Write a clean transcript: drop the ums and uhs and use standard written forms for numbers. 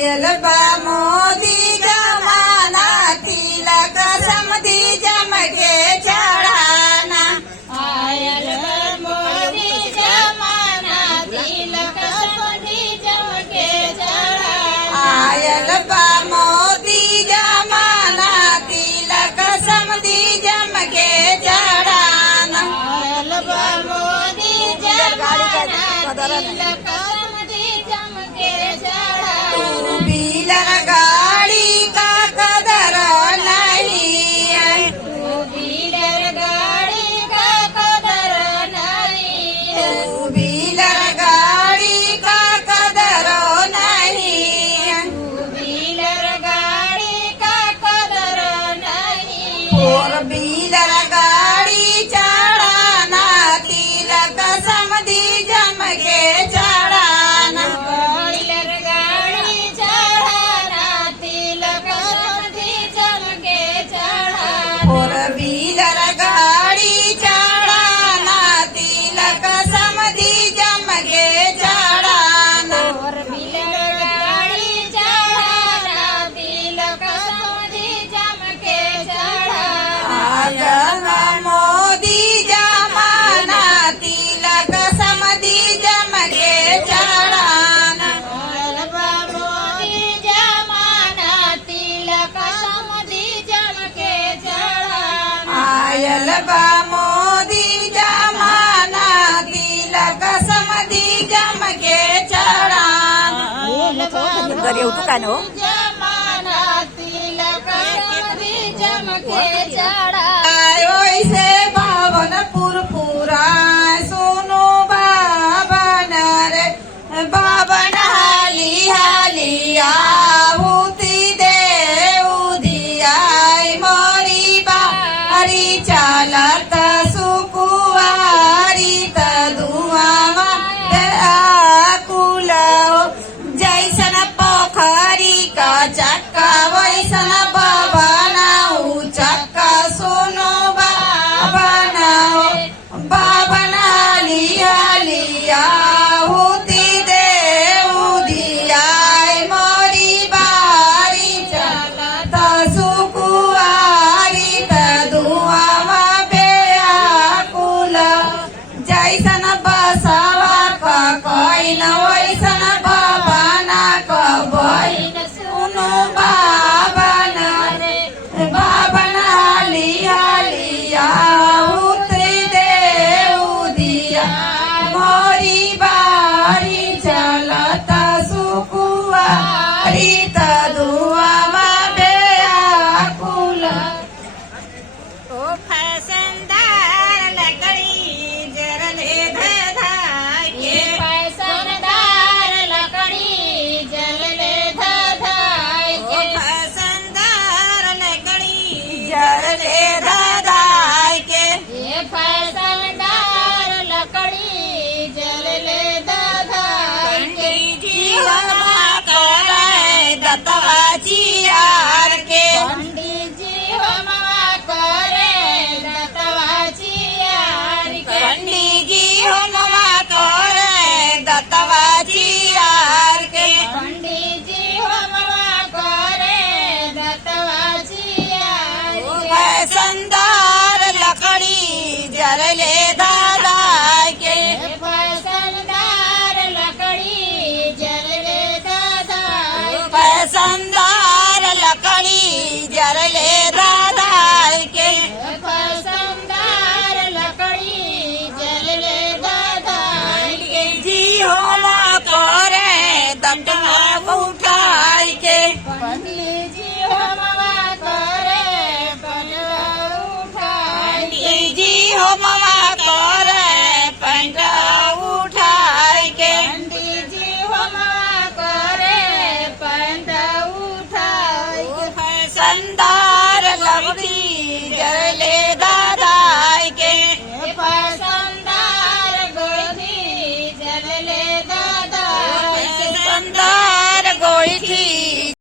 आयल बा मोदी जमाना तिलक समधी जमके चढ़ाना। आयल मोदी जमाना तिलक समधी जमके चढ़ाना। आयल बा मोदी जमाना तिलक समधी जमके चढ़ाना। आयल बा मोदी जमाना तिलक समधी जमके चढ़ाना। टू व्हीलर गाड़ी का कदर नहीं है। टू व्हीलर गाड़ी का कदर नहीं है। टू व्हीलर गाड़ी का कदर नहीं है। टू व्हीलर गाड़ी का कदर नहीं है। फोर व्हीलर गाड़ी चढ़ाना तिलक समधी जमके चढ़ाना। व्हीलर गाड़ी चढ़ाना तिलक समधी जमके चढ़ाना। फोर व्हीलर गाड़ी चढ़ाना तिलक समधी जमके चढ़ाना। फोर व्हीलर गाड़ी चढ़ाना तिलक समधी जमके चढ़ाना। आयल मोदी जमाना तिलक समधी जमके चढ़ाना। आयल बा मोदी जमाना तिलक समधी जमके चढ़ाना। आयल बा मोदी जमाना तिलक समधी जमके चढ़ाना। जमाना तिलक समधी जमके चढ़ाना। ओइसे बावन पुरपुरा सुनो बाबन रे बाबन हाली हाली आहुति दे उदियाई मोरी बारी चालत सुकुवारी त दुआमा आकुल जैसन पोखरी का चक्का वैसन बनाऊ चक्का सुनो बनाओ बाबन हाली हाली आहुति दे उदियाई मोरी बारी चलत सुकुवारी त दुआमा बेआकुल जैसन बसवा क कोइन वैसन बाबना क बैन सुनो बाबन रे बाबन हाली हाली आहुति दे उदिया मोरी बारी चलत सुकुवारी त दुआमा बेआकुल। ओ फैशनदार लकड़ी जरले धधाके। फैशनदार लकड़ी जलले धधाके। फैशनदार लकड़ी जरले धधाय के। ये फैशनदार लकड़ी जलले धधाके। जीवनमा करे दतवा चियार के। पंडित जी होमवा करे दतवा चियार के। पंडित जी होमवा करे दतवा चियार के। पंडित जी होमवा करे दतवा चियार के। फैशनदार लकड़ी जरले धधाय के। फैशनदार लकड़ी जलले धधाके। फैशनदार लकड़ी जरले धधाय के। फैशनदार लकड़ी जलले धधाके। जी होमा करे दतवा उठाय के। पंडित जी होमवा करे बनवा उठाय के। पंडित जी होमवा करे पंडा उठाय के। पंडित जी होमवा करे पंडा उठाय के। फैशनदार लकड़ी